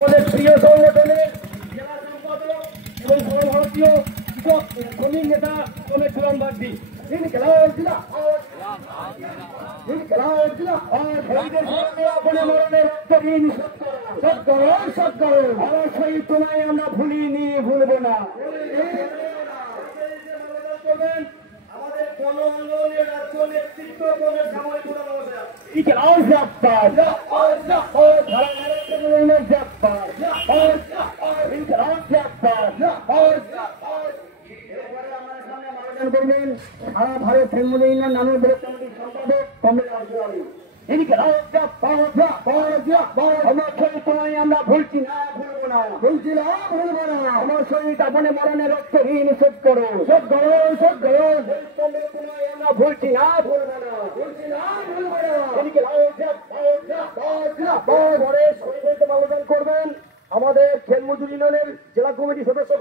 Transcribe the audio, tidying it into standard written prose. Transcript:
আমাদের প্রিয় সংগঠনের জেলা সম্পাদক এবং সর্বভারতীয় কৃষক শ্রমিক নেতা সমেত সুরাম বাগদি অবশ্যই তোমায় আমরা ভুলিনি, ভুলবো না। আমাদের গণ আন্দোলনের রাজ্য নেতৃত্ব সাময়িক করবেন সারা ভারত ফ্যামিলি ইউনিয়ন নামের বৃহত্তম সম্পাদক কমরেড আব্দুল আলী। তোমায় আমরা ভুলছি না, ভুলবো না, ভুলছি না, ভুলবো না। আমার শহীদ আপনে মরণে রক্তহীন শোধ করো, শোধ করো, শোধ করো। তোমায় আমরা ভুলছি না, ভুলবো না, ভুলছি না, ভুলবো না। পরে শহীদকে মানবদান করবেন আমাদের খেলমজুর ইউনিয়নের জেলা কমিটির সদস্য